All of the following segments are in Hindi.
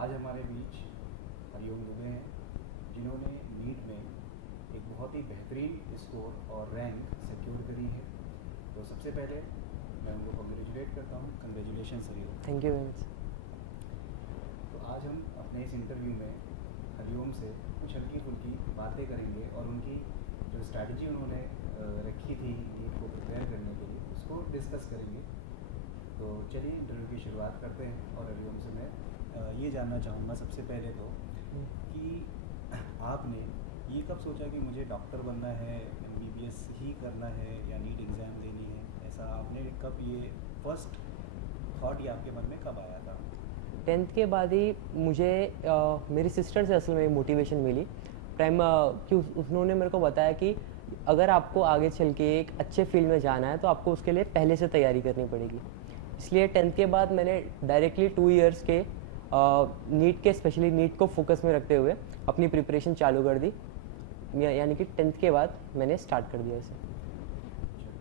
आज हमारे बीच हरिओम दुबे हैं जिन्होंने नीट में एक बहुत ही बेहतरीन स्कोर और रैंक सिक्योर करी है। तो सबसे पहले मैं उनको कॉन्ग्रेचुलेट करता हूँ। Congratulation Hariom. Thank you very much. तो आज हम अपने इस इंटरव्यू में हरिओम से कुछ हल्की फुल्की बातें करेंगे और उनकी जो स्ट्रैटेजी उन्होंने रखी थी नीट को प्रिपेयर करने के लिए उसको डिस्कस करेंगे। तो चलिए इंटरव्यू की शुरुआत करते हैं और हरिओम से मैं ये जानना चाहूँगा सबसे पहले तो कि आपने ये कब सोचा कि मुझे डॉक्टर बनना है, MBBS ही करना है या नीट एग्ज़ाम देनी है? ऐसा आपने कब ये फर्स्ट थॉट ये आपके मन में कब आया था? 10th के बाद ही मुझे मेरी सिस्टर से असल में मोटिवेशन मिली। कि उन्होंने मेरे को बताया कि अगर आपको आगे चल के एक अच्छे फील्ड में जाना है तो आपको उसके लिए पहले से तैयारी करनी पड़ेगी। इसलिए 10th के बाद मैंने डायरेक्टली 2 इयर्स के नीट के स्पेशली नीट को फोकस में रखते हुए अपनी प्रिपरेशन चालू कर दी। यानी कि 10th के बाद मैंने स्टार्ट कर दिया इसे।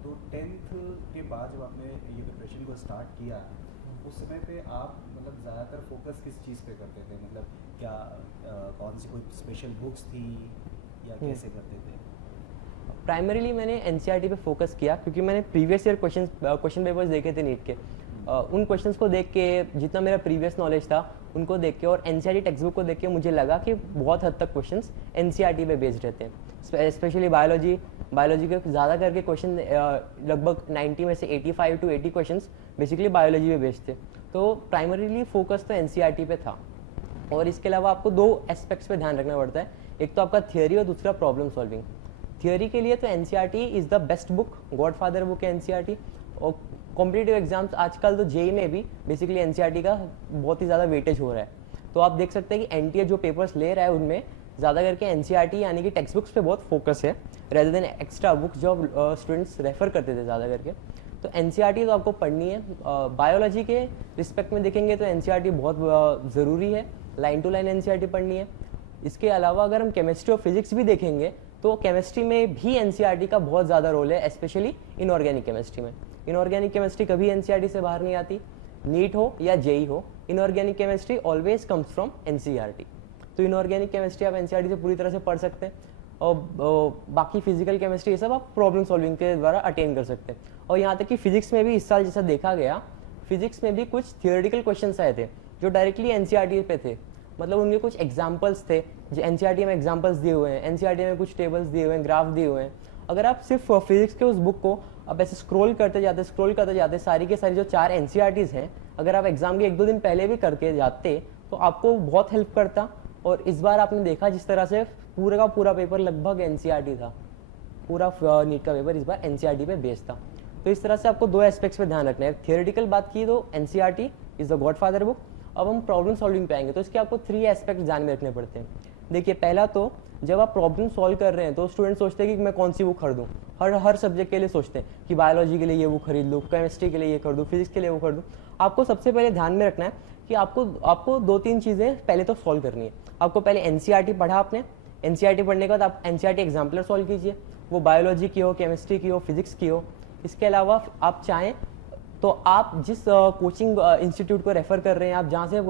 तो 10th के बाद जब आपने ये प्रिपरेशन को स्टार्ट किया उस समय पे आप मतलब ज़्यादातर फोकस किस चीज़ पे करते थे? मतलब क्या कौन सी कोई स्पेशल बुक्स थी या कैसे करते थे? प्राइमरीली मैंने NCERT पे फोकस किया क्योंकि मैंने प्रीवियस ईयर क्वेश्चन पेपर्स देखे थे नीट के। उन क्वेश्चंस को देख के जितना मेरा प्रीवियस नॉलेज था उनको देख के और NCERT टेक्स्ट बुक को देख के मुझे लगा कि बहुत हद तक क्वेश्चंस NCERT पे बेस्ड रहते हैं। स्पेशली बायोलॉजी के ज़्यादा करके क्वेश्चन लगभग 90 में से 85 to 80 क्वेश्चंस बेसिकली बायोलॉजी पे बेस्ड थे। तो प्राइमरीली फोकस तो NCERT पे था। और इसके अलावा आपको 2 एस्पेक्ट्स पे ध्यान रखना पड़ता है, एक तो आपका थियोरी और दूसरा प्रॉब्लम सॉल्विंग। थियोरी के लिए तो NCERT is the best book, godfather book है NCERT। और कॉम्पिटिटिव एग्जाम्स आजकल तो JEE में भी बेसिकली NCERT का बहुत ही ज़्यादा वेटेज हो रहा है। तो आप देख सकते हैं कि NTA जो पेपर्स ले रहा है उनमें ज़्यादा करके NCERT यानी कि टेक्स्ट बुक्स पे बहुत फोकस है रेदर देन एक्स्ट्रा बुक्स जो स्टूडेंट्स रेफर करते थे ज़्यादा करके। तो NCERT तो आपको पढ़नी है। बायोलॉजी के रिस्पेक्ट में देखेंगे तो NCERT बहुत ज़रूरी है, लाइन टू लाइन NCERT पढ़नी है। इसके अलावा अगर हम केमिस्ट्री और फिजिक्स भी देखेंगे तो केमिस्ट्री में भी NCERT का बहुत ज़्यादा रोल है, स्पेशली इनऑर्गेनिक केमिस्ट्री में। इनऑर्गेनिक केमिस्ट्री कभी NCERT से बाहर नहीं आती, नीट हो या JEE हो, inorganic chemistry always comes from NCERT। तो इनऑर्गेनिक केमिस्ट्री आप NCERT से पूरी तरह से पढ़ सकते हैं और बाकी फिजिकल केमिस्ट्री ये सब आप प्रॉब्लम सॉल्विंग के द्वारा अटेन कर सकते हैं। और यहाँ तक कि फिजिक्स में भी इस साल जैसा देखा गया, फिजिक्स में भी कुछ थियोरेटिकल क्वेश्चंस आए थे जो डायरेक्टली NCERT पे थे। मतलब उनके कुछ एग्जाम्पल्स थे जो NCERT में एग्जाम्पल्स दिए हुए हैं, NCERT में कुछ टेबल्स दिए हुए हैं, ग्राफ दिए हुए हैं। अगर आप सिर्फ फिजिक्स के उस बुक को आप ऐसे स्क्रॉल करते जाते सारी के सारी जो 4 NCERTs हैं, अगर आप एग्जाम के 1-2 दिन पहले भी करके जाते तो आपको बहुत हेल्प करता। और इस बार आपने देखा जिस तरह से पूरा का पूरा पेपर लगभग NCERT था, पूरा नीट का पेपर इस बार NCERT पे बेस्ड था। तो इस तरह से आपको 2 एस्पेक्ट्स पे ध्यान रखना है। थियोरेटिकल बात की तो NCERT is the godfather book. अब हम प्रॉब्लम सॉल्विंग पे आएंगे तो इसके आपको 3 एस्पेक्ट ध्यान में रखने पड़ते हैं। देखिए, पहला तो जब आप प्रॉब्लम सॉल्व कर रहे हैं तो स्टूडेंट सोचते हैं कि मैं कौन सी बुक खरीदूं। हर सब्जेक्ट के लिए सोचते हैं कि बायोलॉजी के लिए ये बुक खरीद लूँ, केमिस्ट्री के लिए ये कर दूँ, फिजिक्स के लिए वो कर दूँ। आपको सबसे पहले ध्यान में रखना है कि आपको 2-3 चीज़ें पहले तो सॉल्व करनी है। आपको पहले NCERT पढ़ा आपने, NCERT पढ़ने के बाद आप NCERT एग्जाम्पलर सॉल्व कीजिए, वो बायोलॉजी की हो, केमिस्ट्री की हो, फिजिक्स की हो। इसके अलावा आप चाहें तो आप जिस कोचिंग इंस्टीट्यूट को रेफर कर रहे हैं, आप जहाँ से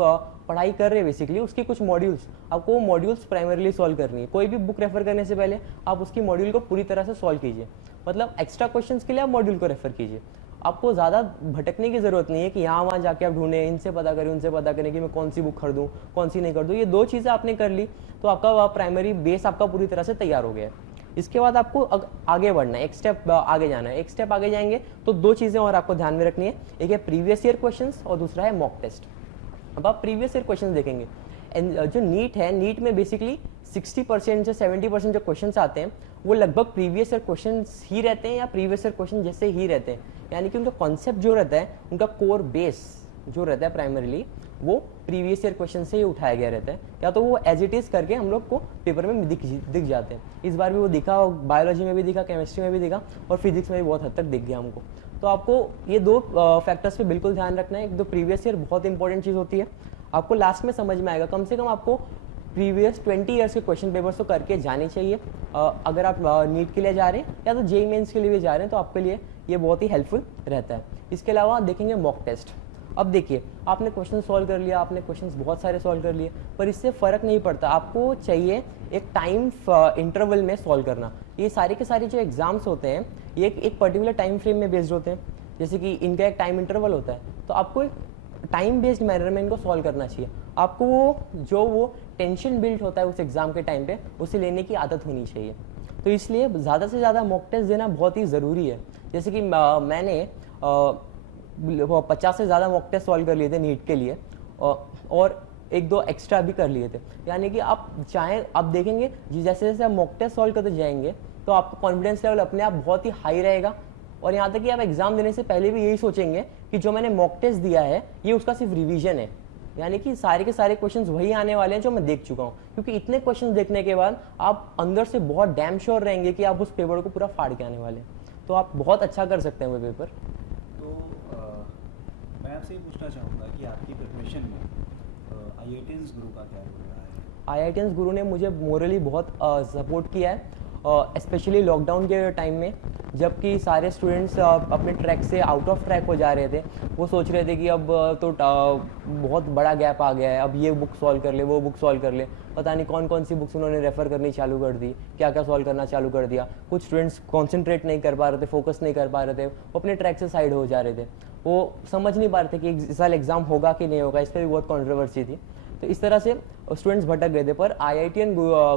पढ़ाई कर रहे हैं बेसिकली उसकी कुछ मॉड्यूल्स, आपको वो मॉड्यूल्स प्राइमरीली सॉल्व करनी है। कोई भी बुक रेफर करने से पहले आप उसकी मॉड्यूल को पूरी तरह से सॉल्व कीजिए। मतलब एक्स्ट्रा क्वेश्चंस के लिए आप मॉड्यूल को रेफर कीजिए। आपको ज़्यादा भटकने की ज़रूरत नहीं है कि यहाँ वहाँ जाके आप ढूंढें, इनसे पता करें, उनसे पता करें कि मैं कौन सी बुक खरीदूँ, कौन सी नहीं कर दूँ। ये 2 चीज़ें आपने कर ली तो आपका प्राइमरी बेस आपका पूरी तरह से तैयार हो गया है। इसके बाद आपको आगे बढ़ना है, एक स्टेप आगे जाना है। एक स्टेप आगे जाएंगे तो 2 चीज़ें और आपको ध्यान में रखनी है, एक है प्रीवियस ईयर क्वेश्चंस और दूसरा है मॉक टेस्ट। अब आप प्रीवियस ईयर क्वेश्चंस देखेंगे, जो नीट है, नीट में बेसिकली 60% से 70% जो क्वेश्चंस आते हैं वो लगभग प्रीवियस ईयर क्वेश्चंस ही रहते हैं या प्रीवियस ईयर क्वेश्चन जैसे ही रहते हैं। यानी कि उनका कॉन्सेप्ट जो रहता है, उनका कोर बेस जो रहता है प्राइमरीली वो प्रीवियस ईयर क्वेश्चन से ही उठाया गया रहता है, या तो वो एज इट इज़ करके हम लोग को पेपर में दिख जाते हैं। इस बार भी वो दिखा, बायोलॉजी में भी दिखा, केमिस्ट्री में भी दिखा और फिजिक्स में भी बहुत हद तक दिख गया हमको। तो आपको ये 2 फैक्टर्स पे बिल्कुल ध्यान रखना है। एक तो प्रीवियस ईयर बहुत इंपॉर्टेंट चीज़ होती है, आपको लास्ट में समझ में आएगा। कम से कम आपको प्रीवियस 20 ईयर्स के क्वेश्चन पेपर्स तो करके जाने चाहिए। अगर आप नीट के लिए जा रहे हैं या तो JEE मेंस के लिए भी जा रहे हैं तो आपके लिए ये बहुत ही हेल्पफुल रहता है। इसके अलावा देखेंगे मॉक टेस्ट। अब देखिए, आपने क्वेश्चन सॉल्व कर लिया, आपने क्वेश्चंस बहुत सारे सॉल्व कर लिए, पर इससे फ़र्क नहीं पड़ता। आपको चाहिए एक टाइम इंटरवल में सॉल्व करना। ये सारे के सारे जो एग्जाम्स होते हैं ये एक पर्टिकुलर टाइम फ्रेम में बेस्ड होते हैं, जैसे कि इनका एक टाइम इंटरवल होता है, तो आपको एक टाइम बेस्ड मैनर में इनको सॉल्व करना चाहिए। आपको वो टेंशन बिल्ड होता है उस एग्ज़ाम के टाइम पे, उसे लेने की आदत होनी चाहिए। तो इसलिए ज़्यादा से ज़्यादा मॉक टेस्ट देना बहुत ही ज़रूरी है। जैसे कि मैंने 50 से ज़्यादा मॉक टेस्ट सॉल्व कर लिए थे नीट के लिए, और एक दो एक्स्ट्रा भी कर लिए थे। यानी कि आप चाहें, आप देखेंगे जैसे जैसे आप मॉक टेस्ट सॉल्व करते जाएंगे तो आपका कॉन्फिडेंस लेवल अपने आप बहुत ही हाई रहेगा। और यहाँ तक कि आप एग्जाम देने से पहले भी यही सोचेंगे कि जो मैंने मॉक टेस्ट दिया है ये उसका सिर्फ रिवीजन है, यानी कि सारे के सारे क्वेश्चंस वही आने वाले हैं जो मैं देख चुका हूँ। क्योंकि इतने क्वेश्चंस देखने के बाद आप अंदर से बहुत डैम श्योर रहेंगे कि आप उस पेपर को पूरा फाड़ के आने वाले हैं, तो आप बहुत अच्छा कर सकते हैं वो पेपर। तो मैं आपसे ये पूछना चाहूँगा कि आपकी प्रिपरेशन में IITians गुरु का क्या रोल रहा है? IITians गुरु ने मुझे मोरली बहुत सपोर्ट किया है, स्पेशली लॉकडाउन के टाइम में, जबकि सारे स्टूडेंट्स अपने ट्रैक से आउट ऑफ ट्रैक हो जा रहे थे। वो सोच रहे थे कि अब तो बहुत बड़ा गैप आ गया है, अब ये बुक सॉल्व कर ले, वो बुक सॉल्व कर ले, पता नहीं कौन कौन सी बुक्स उन्होंने रेफ़र करनी चालू कर दी, क्या क्या सॉल्व करना चालू कर दिया। कुछ स्टूडेंट्स कॉन्सेंट्रेट नहीं कर पा रहे थे, फोकस नहीं कर पा रहे थे, वो अपने ट्रैक से साइड हो जा रहे थे, वो समझ नहीं पा रहे थे कि इस साल एग्ज़ाम होगा कि नहीं होगा। इस पर भी बहुत कॉन्ट्रोवर्सी थी। तो इस तरह से स्टूडेंट्स भटक गए थे। पर IITian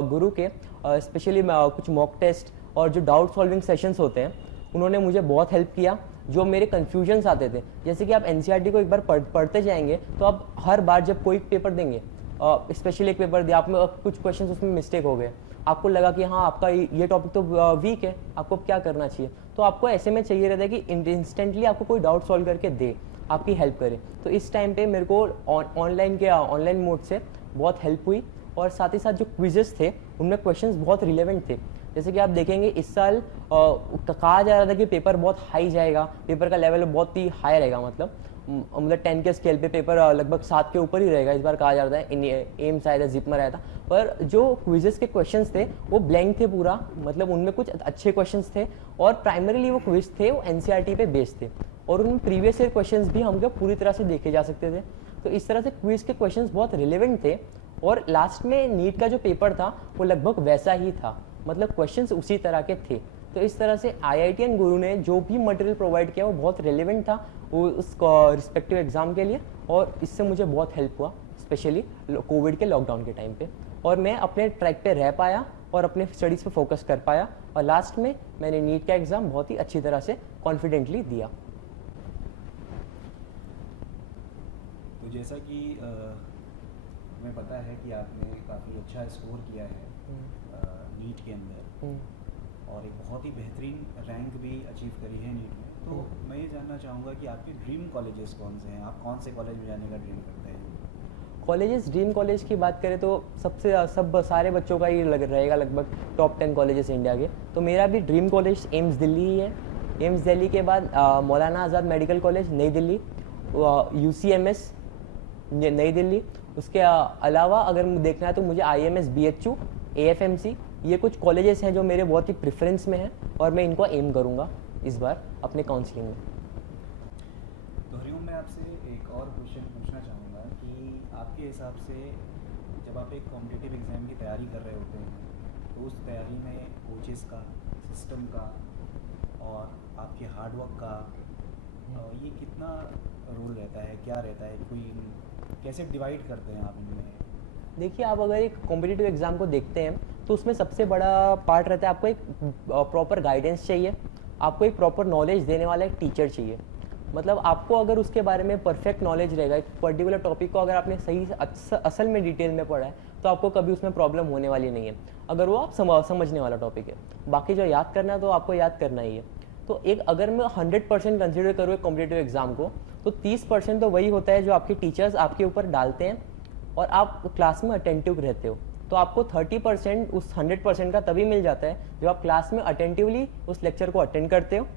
गुरु के स्पेशली कुछ मॉक टेस्ट और जो डाउट सॉल्विंग सेशंस होते हैं, उन्होंने मुझे बहुत हेल्प किया। जो मेरे कन्फ्यूजन्स आते थे, जैसे कि आप NCERT को एक बार पढ़ते जाएंगे तो आप हर बार जब कोई पेपर देंगे, स्पेशली एक पेपर दिया, आप में कुछ क्वेश्चन उसमें मिस्टेक हो गए, आपको लगा कि हाँ आपका ये टॉपिक तो वीक है, आपको क्या करना चाहिए, तो आपको ऐसे में चाहिए रहता है कि इंस्टेंटली आपको कोई डाउट सॉल्व करके दे, आपकी हेल्प करे। तो इस टाइम पे मेरे को ऑनलाइन मोड से बहुत हेल्प हुई। और साथ ही साथ जो क्विजेस थे उनमें क्वेश्चंस बहुत रिलेवेंट थे। जैसे कि आप देखेंगे इस साल कहा जा रहा था कि पेपर बहुत हाई जाएगा, पेपर का लेवल बहुत ही हाई रहेगा, मतलब 10 के स्केल पे पेपर लगभग 7 के ऊपर ही रहेगा। इस बार कहा जा रहा है, एम्स आया था, जिप में आया था। पर जो क्विजेस के क्वेश्चंस थे वो ब्लैंक थे पूरा, मतलब उनमें कुछ अच्छे क्वेश्चंस थे, और प्राइमरीली वो क्विज थे वो NCERT पे बेस्ड थे, और उनमें प्रीवियस ईयर क्वेश्चंस भी हमको पूरी तरह से देखे जा सकते थे। तो इस तरह से क्विज के क्वेश्चंस बहुत रिलेवेंट थे। और लास्ट में नीट का जो पेपर था वो लगभग वैसा ही था, मतलब क्वेश्चंस उसी तरह के थे। तो इस तरह से IITian गुरु ने जो भी मटेरियल प्रोवाइड किया वो बहुत रिलेवेंट था वो उस रिस्पेक्टिव एग्जाम के लिए, और इससे मुझे बहुत हेल्प हुआ, स्पेशली कोविड के लॉकडाउन के टाइम पे। और मैं अपने ट्रैक पे रह पाया और अपने स्टडीज़ पे फोकस कर पाया, और लास्ट में मैंने नीट का एग्ज़ाम बहुत ही अच्छी तरह से कॉन्फिडेंटली दिया। तो जैसा कि हमें पता है कि आपने काफ़ी अच्छा स्कोर किया है नीट के अंदर, और एक बहुत ही बेहतरीन रैंक भी अचीव करी है नीट में। तो मैं ये जानना चाहूँगा कि आपके ड्रीम कॉलेजेस कौन से हैं, आप कौन से कॉलेज में जाने का ड्रीम करते हैं? कॉलेजेस, ड्रीम कॉलेज की बात करें तो सारे बच्चों का ही रहेगा लगभग टॉप 10 कॉलेजेस इंडिया के। तो मेरा भी ड्रीम कॉलेज एम्स दिल्ली ही है। एम्स दिल्ली के बाद मौलाना आज़ाद मेडिकल कॉलेज नई दिल्ली, UCMS नई दिल्ली। उसके अलावा अगर देखना है तो मुझे IMS BHU, AFMC, ये कुछ कॉलेजेस हैं जो मेरे बहुत ही प्रेफरेंस में हैं, और मैं इनको एम करूँगा इस बार अपने काउंसलिंग में। तो हरिओम, मैं आपसे एक और क्वेश्चन पूछना चाहूँगा कि आपके हिसाब से जब आप एक कॉम्पिटिटिव एग्ज़ाम की तैयारी कर रहे होते हैं तो उस तैयारी में कोचेस का, सिस्टम का और आपके हार्डवर्क का ये कितना रोल रहता है, क्या रहता है, कोई कैसे डिवाइड करते हैं आप इनमें? देखिए, आप अगर एक कॉम्पिटिटिव एग्ज़ाम को देखते हैं तो उसमें सबसे बड़ा पार्ट रहता है आपको एक प्रॉपर गाइडेंस चाहिए, आपको एक प्रॉपर नॉलेज देने वाला एक टीचर चाहिए। मतलब आपको अगर उसके बारे में परफेक्ट नॉलेज रहेगा, एक पर्टिकुलर टॉपिक को अगर आपने सही असल में डिटेल में पढ़ा है तो आपको कभी उसमें प्रॉब्लम होने वाली नहीं है, अगर वो आप समझने वाला टॉपिक है। बाकी जो याद करना है तो आपको याद करना ही है। तो एक अगर मैं 100% कंसिडर करूँ एक कॉम्पिटिटिव एग्जाम को, तो 30% तो वही होता है जो आपके टीचर्स आपके ऊपर डालते हैं और आप क्लास में अटेंटिव रहते हो। तो आपको 30% उस 100% का तभी मिल जाता है जब आप क्लास में अटेंटिवली उस लेक्चर को अटेंड करते हो,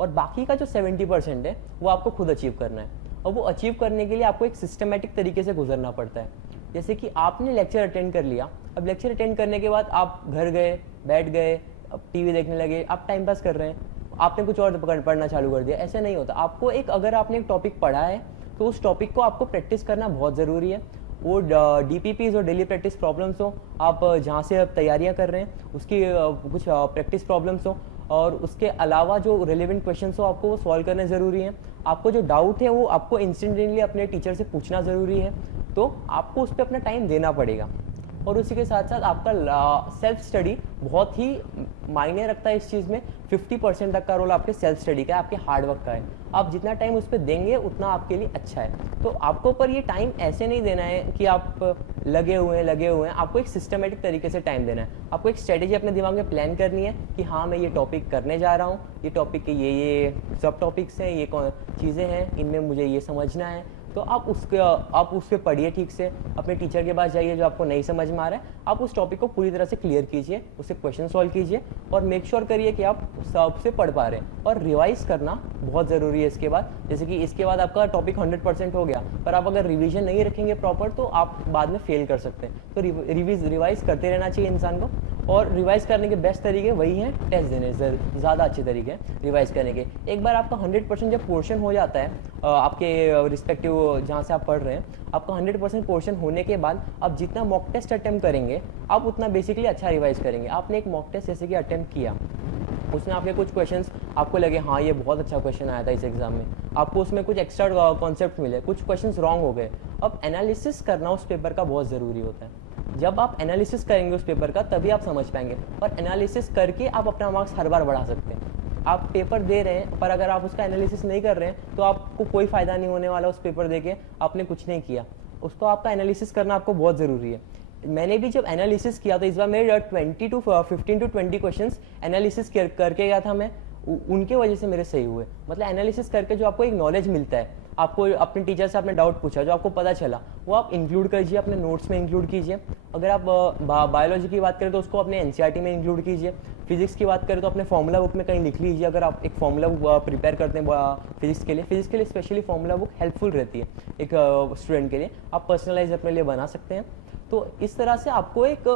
और बाकी का जो 70% है वो आपको खुद अचीव करना है। और वो अचीव करने के लिए आपको एक सिस्टमेटिक तरीके से गुजरना पड़ता है। जैसे कि आपने लेक्चर अटेंड कर लिया, अब लेक्चर अटेंड करने के बाद आप घर गए, बैठ गए, अब टीवी देखने लगे, आप टाइम पास कर रहे हैं, आपने कुछ और पढ़ना चालू कर दिया, ऐसे नहीं होता। आपको एक, अगर आपने एक टॉपिक पढ़ा है तो उस टॉपिक को आपको प्रैक्टिस करना बहुत ज़रूरी है। वो DPPs और डेली प्रैक्टिस प्रॉब्लम्स हो, आप जहाँ से आप तैयारियाँ कर रहे हैं उसकी कुछ प्रैक्टिस प्रॉब्लम्स हो, और उसके अलावा जो रिलेवेंट क्वेश्चंस हो आपको वो सॉल्व करने ज़रूरी हैं। आपको जो डाउट है वो आपको इंस्टेंटली अपने टीचर से पूछना ज़रूरी है, तो आपको उस पर अपना टाइम देना पड़ेगा। और उसी के साथ साथ आपका सेल्फ स्टडी बहुत ही मायने रखता है इस चीज़ में। 50% तक का रोल आपके सेल्फ स्टडी का है, आपके हार्डवर्क का है। आप जितना टाइम उस पर देंगे उतना आपके लिए अच्छा है। तो आपको पर ये टाइम ऐसे नहीं देना है कि आप लगे हुए हैं, आपको एक सिस्टमेटिक तरीके से टाइम देना है। आपको एक स्ट्रेटेजी अपने दिमाग में प्लान करनी है कि हाँ मैं ये टॉपिक करने जा रहा हूँ, ये टॉपिक के ये सब टॉपिक्स हैं, ये कौन चीज़ें हैं, इनमें मुझे ये समझना है। तो आप उस पर पढ़िए ठीक से, अपने टीचर के पास जाइए जो आपको नहीं समझ में आ रहा है, आप उस टॉपिक को पूरी तरह से क्लियर कीजिए, उससे क्वेश्चन सॉल्व कीजिए और मेक श्योर करिए कि आप सबसे पढ़ पा रहे हैं। और रिवाइज करना बहुत ज़रूरी है इसके बाद। जैसे कि इसके बाद आपका टॉपिक 100% हो गया, पर आप अगर रिविजन नहीं रखेंगे प्रॉपर तो आप बाद में फेल कर सकते हैं। तो रिवाइज करते रहना चाहिए इंसान को। और रिवाइज करने के बेस्ट तरीके वही हैं टेस्ट देने से, ज़्यादा अच्छे तरीके हैं रिवाइज करने के। एक बार आपका 100% जब पोर्शन हो जाता है आपके रिस्पेक्टिव जहाँ से आप पढ़ रहे हैं, आपका 100% पोर्शन होने के बाद आप जितना मॉक टेस्ट अटेम्प्ट करेंगे आप उतना बेसिकली अच्छा रिवाइज करेंगे। आपने एक मॉक टेस्ट जैसे कि अटेम्प्ट किया, उसमें आपके कुछ क्वेश्चंस आपको लगे हाँ ये बहुत अच्छा क्वेश्चन आया था इस एग्जाम में, आपको उसमें कुछ एक्स्ट्रा कॉन्सेप्ट मिले, कुछ क्वेश्चंस रॉन्ग हो गए। अब एनालिसिस करना उस पेपर का बहुत ज़रूरी होता है। जब आप एनालिसिस करेंगे उस पेपर का तभी आप समझ पाएंगे, और एनालिसिस करके आप अपना मार्क्स हर बार बढ़ा सकते हैं। आप पेपर दे रहे हैं पर अगर आप उसका एनालिसिस नहीं कर रहे हैं तो आपको कोई फ़ायदा नहीं होने वाला उस पेपर दे के, आपने कुछ नहीं किया। उसको आपका एनालिसिस करना आपको बहुत ज़रूरी है। मैंने भी जब एनालिसिस किया तो इस बार मेरे 15 to 20 क्वेश्चंस एनालिसिस करके गया था मैं, उनके वजह से मेरे सही हुए। मतलब एनालिसिस करके जो आपको एक नॉलेज मिलता है, आपको अपने टीचर से आपने डाउट पूछा, जो आपको पता चला वो आप इंक्लूड कीजिए, अपने नोट्स में इंक्लूड कीजिए। अगर आप बायोलॉजी की बात करें तो उसको अपने NCERT में इंक्लूड कीजिए। फिजिक्स की बात करें तो अपने फॉर्मूला बुक में कहीं लिख लीजिए। अगर आप एक फॉर्मूला प्रिपेयर करते हैं फिजिक्स के लिए स्पेशली फॉर्मूला बुक हेल्पफुल रहती है एक स्टूडेंट के लिए। आप पर्सनलाइज अपने लिए बना सकते हैं। तो इस तरह से आपको एक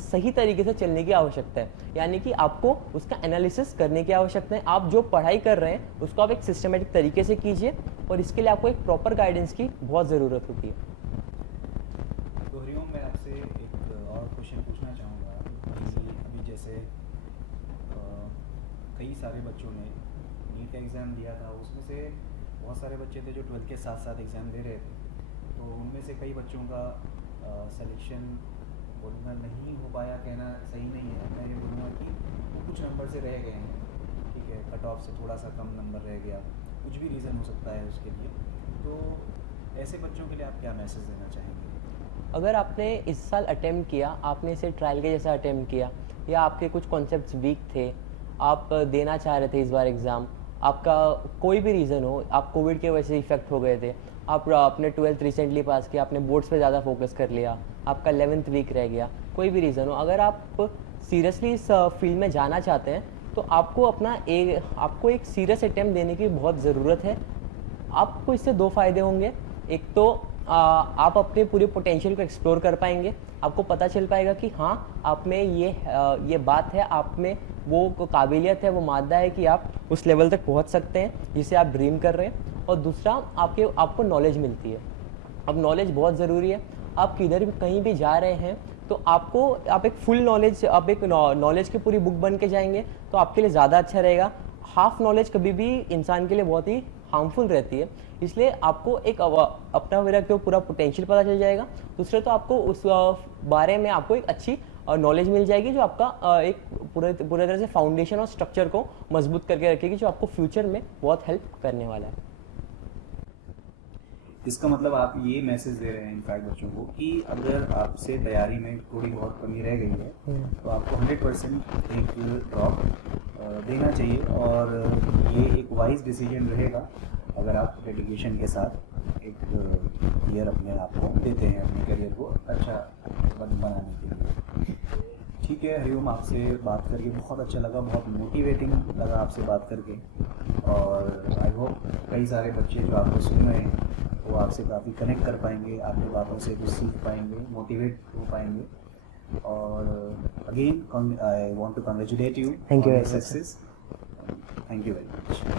सही तरीके से चलने की आवश्यकता है, यानी कि आपको उसका एनालिसिस करने की आवश्यकता है। आप जो पढ़ाई कर रहे हैं उसको आप एक सिस्टमेटिक तरीके से कीजिए, और इसके लिए आपको एक प्रॉपर गाइडेंस की बहुत ज़रूरत होती है। तो हरिओम, मैं आपसे एक और क्वेश्चन पूछना चाहूँगा कि अभी जैसे कई सारे बच्चों ने नीट का एग्ज़ाम दिया था, उसमें से बहुत सारे बच्चे थे जो 12th के साथ साथ एग्ज़ाम दे रहे थे। तो उनमें से कई बच्चों का सिलेक्शन बोलूँगा नहीं हो पाया, कहना सही नहीं है। मैं ये बोलूँगा कि वो कुछ नंबर से रह गए हैं, ठीक है, कट ऑफ से थोड़ा सा कम नंबर रह गया, कुछ भी रीज़न हो सकता है उसके लिए। तो ऐसे बच्चों के लिए आप क्या मैसेज देना चाहेंगे? अगर आपने इस साल अटेम्प्ट किया, आपने इसे ट्रायल के जैसा अटेम्प्ट किया, या आपके कुछ कॉन्सेप्ट्स वीक थे, आप देना चाह रहे थे इस बार एग्ज़ाम, आपका कोई भी रीज़न हो, आप कोविड के वजह से इफेक्ट हो गए थे, आप अपने 12th रिसेंटली पास किया, आपने बोर्ड्स पे ज़्यादा फोकस कर लिया, आपका 11th वीक रह गया, कोई भी रीज़न हो, अगर आप सीरियसली इस फील्ड में जाना चाहते हैं तो आपको एक सीरियस अटेम्प्ट देने की बहुत ज़रूरत है। आपको इससे दो फायदे होंगे। एक तो आप अपने पूरे पोटेंशियल को एक्सप्लोर कर पाएंगे, आपको पता चल पाएगा कि हाँ आप में ये बात है, आप में वो काबिलियत है, वो मादा है कि आप उस लेवल तक पहुंच सकते हैं जिसे आप ड्रीम कर रहे हैं। और दूसरा आपको नॉलेज मिलती है। अब नॉलेज बहुत ज़रूरी है। आप किधर भी कहीं भी जा रहे हैं तो आप एक फुल नॉलेज, आप एक नॉलेज की पूरी बुक बन के जाएंगे तो आपके लिए ज़्यादा अच्छा रहेगा। हाफ नॉलेज कभी भी इंसान के लिए बहुत ही हार्मफुल रहती है, इसलिए आपको एक अपना मेरा जो पूरा पोटेंशियल पता चल जाएगा। दूसरे तो आपको उस बारे में आपको एक अच्छी नॉलेज मिल जाएगी जो आपका एक पूरे तरह से फाउंडेशन और स्ट्रक्चर को मजबूत करके रखेगी, जो आपको फ्यूचर में बहुत हेल्प करने वाला है। इसका मतलब आप ये मैसेज दे रहे हैं इनफैक्ट बच्चों को कि अगर आपसे तैयारी में थोड़ी बहुत कमी रह गई है तो आपको 100% एक ड्रॉप देना चाहिए, और ये एक वाइज डिसीजन रहेगा अगर आप डेडिकेशन के साथ एक ईयर अपने आप को देते हैं अपने करियर को अच्छा बनाने के लिए। ठीक है हरिओम, आपसे बात करके बहुत अच्छा लगा, बहुत मोटिवेटिंग लगा आपसे बात करके, और आई होप कई सारे बच्चे जो आपको सुन रहे हैं वो आपसे काफ़ी कनेक्ट कर पाएंगे, आपकी बातों से कुछ सीख पाएंगे, मोटिवेट हो पाएंगे। और again I want to congratulate you thank you success. Thank you very much.